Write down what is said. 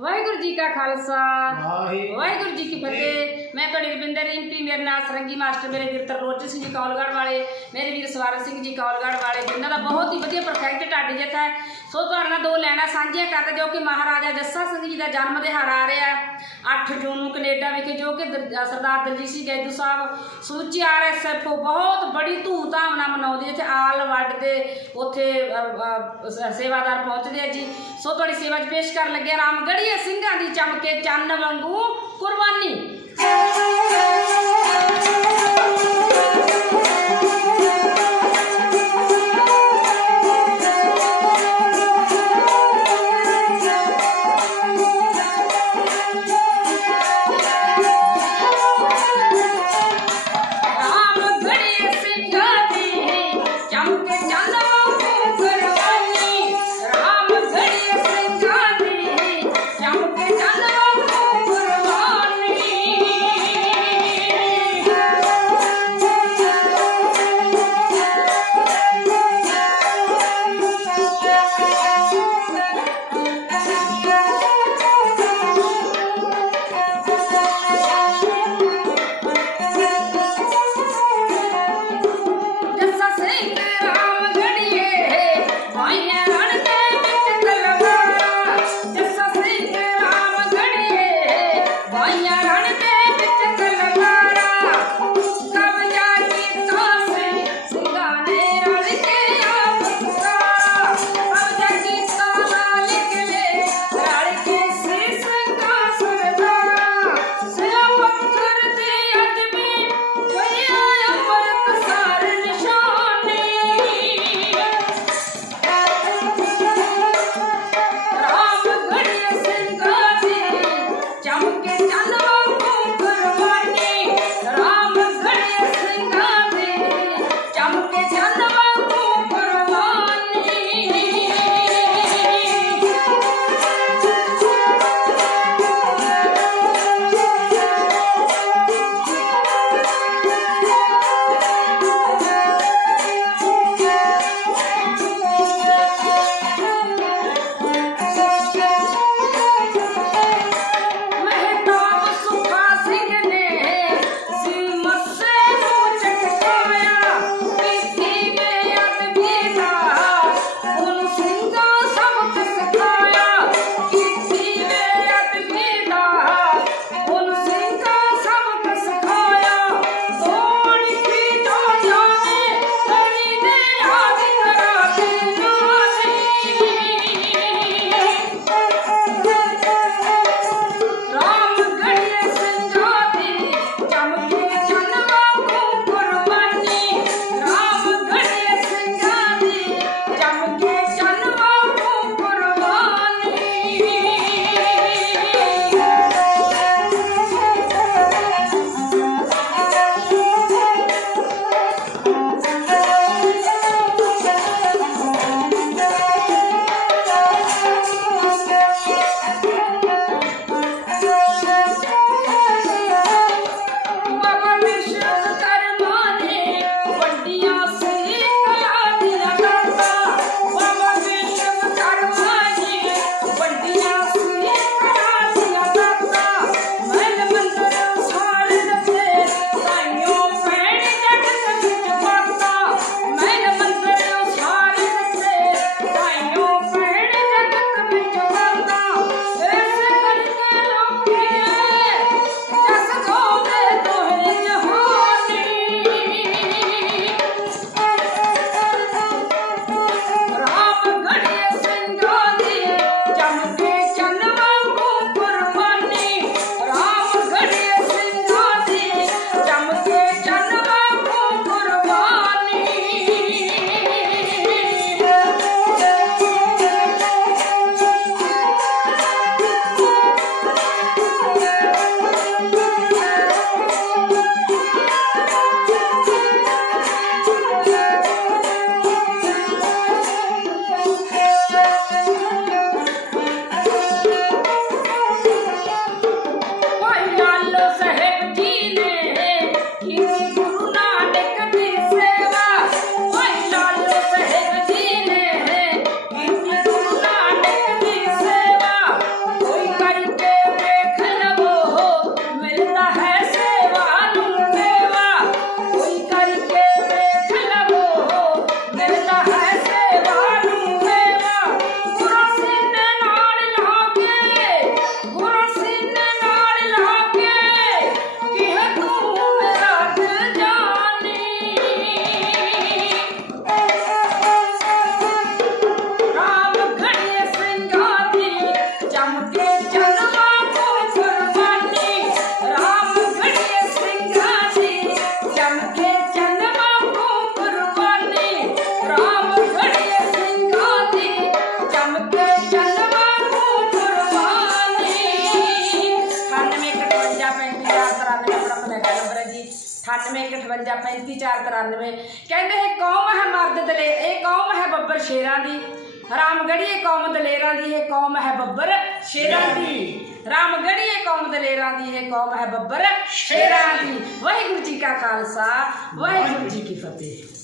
ਵਾਹਿਗੁਰੂ ਜੀ ਕਾ ਖਾਲਸਾ। ਵਾਹਿਗੁਰੂ ਜੀ ਕੀ ਫਤਿਹ। ਮੈਂ ਤੁਹਾਡੀ ਰਵਿੰਦਰ ਰਿੰਪੀ ਮੇਰੇ ਨਾਲ ਸਰੰਗੀ ਮਾਸਟਰ ਮੇਰੇ ਵੀਰ ਤਰਲੋਚਨ ਸਿੰਘ ਜੀ ਕੌਲਗੜ੍ਹ ਵਾਲੇ ਮੇਰੇ ਵੀਰ ਸਵਾਰਨ ਸਿੰਘ ਜੀ ਕੌਲਗੜ੍ਹ ਵਾਲੇ ਜਿਨ੍ਹਾਂ ਦਾ ਬਹੁਤ ਹੀ ਵਧੀਆ ਪਰਫੈਕਟ ਢਾਡੀ ਜਿੱਥਾ ਹੈ। ਸੋ ਤੁਹਾਡੇ ਨਾਲ ਦੋ ਲੈਣਾ ਸਾਂਝੀਆਂ ਕਰਦੇ ਜੋ ਕਿ ਮਹਾਰਾਜਾ ਜੱਸਾ ਸਿੰਘ ਜੀ ਦਾ ਜਨਮ ਦਿਹਾੜਾ ਆ ਰਿਹਾ। ਹੈ 8 ਜੂਨ ਨੂੰ ਕੈਨੇਡਾ ਵਿਖੇ ਜੋ ਕਿ ਸਰਦਾਰ ਦਲਜੀਤ ਸਿੰਘ ਗੈਦੂ ਸਾਹਿਬ ਸਮੁੱਚੀ ਆਰਐਸਐਫ ਬਹੁਤ ਬੜੀ ਧੂਮਧਾਮ ਨਾਲ ਮਨਾਉਂਦੇ ਜਿੱਥੇ ਆਲ ਵਰਲਡ ਦੇ ਉੱਥੇ ਸੇਵਾਦਾਰ ਪਹੁੰਚਦੇ ਆ ਜੀ। ਸੋ ਤੁਹਾਡੀ ਸੇਵਾ 'ਚ ਪੇਸ਼ ਕਰਨ ਲੱਗੇ ਰਾਮਗੜੀਏ ਸਿੰਘਾਂ ਦੀ ਚਮਕੇ ਚੰਨ ਵਾਂਗੂ ਕੁਰਬਾਨੀ। 王姨98 ਆਪਣਾ ਪਲੇਗਾ ਨੰਬਰ ਹੈ ਜੀ 98 ਕਹਿੰਦੇ ਇਹ ਕੌਮ ਹੈ ਮਰਦ ਦਲੇ ਇਹ ਕੌਮ ਹੈ ਬੱਬਰ ਸ਼ੇਰਾਂ ਦੀ। ਰਾਮਗੜ੍ਹੀ ਇਹ ਕੌਮ ਦਲੇਰਾਂ ਦੀ ਇਹ ਕੌਮ ਹੈ ਬੱਬਰ ਸ਼ੇਰਾਂ ਦੀ। ਰਾਮਗੜ੍ਹੀ ਇਹ ਕੌਮ ਦਲੇਰਾਂ ਦੀ ਇਹ ਕੌਮ ਹੈ ਬੱਬਰ ਸ਼ੇਰਾਂ ਦੀ। ਵਾਹਿਗੁਰੂ ਜੀ ਕਾ ਖਾਲਸਾ ਵਾਹਿਗੁਰੂ ਜੀ ਕੀ ਫਤਿਹ।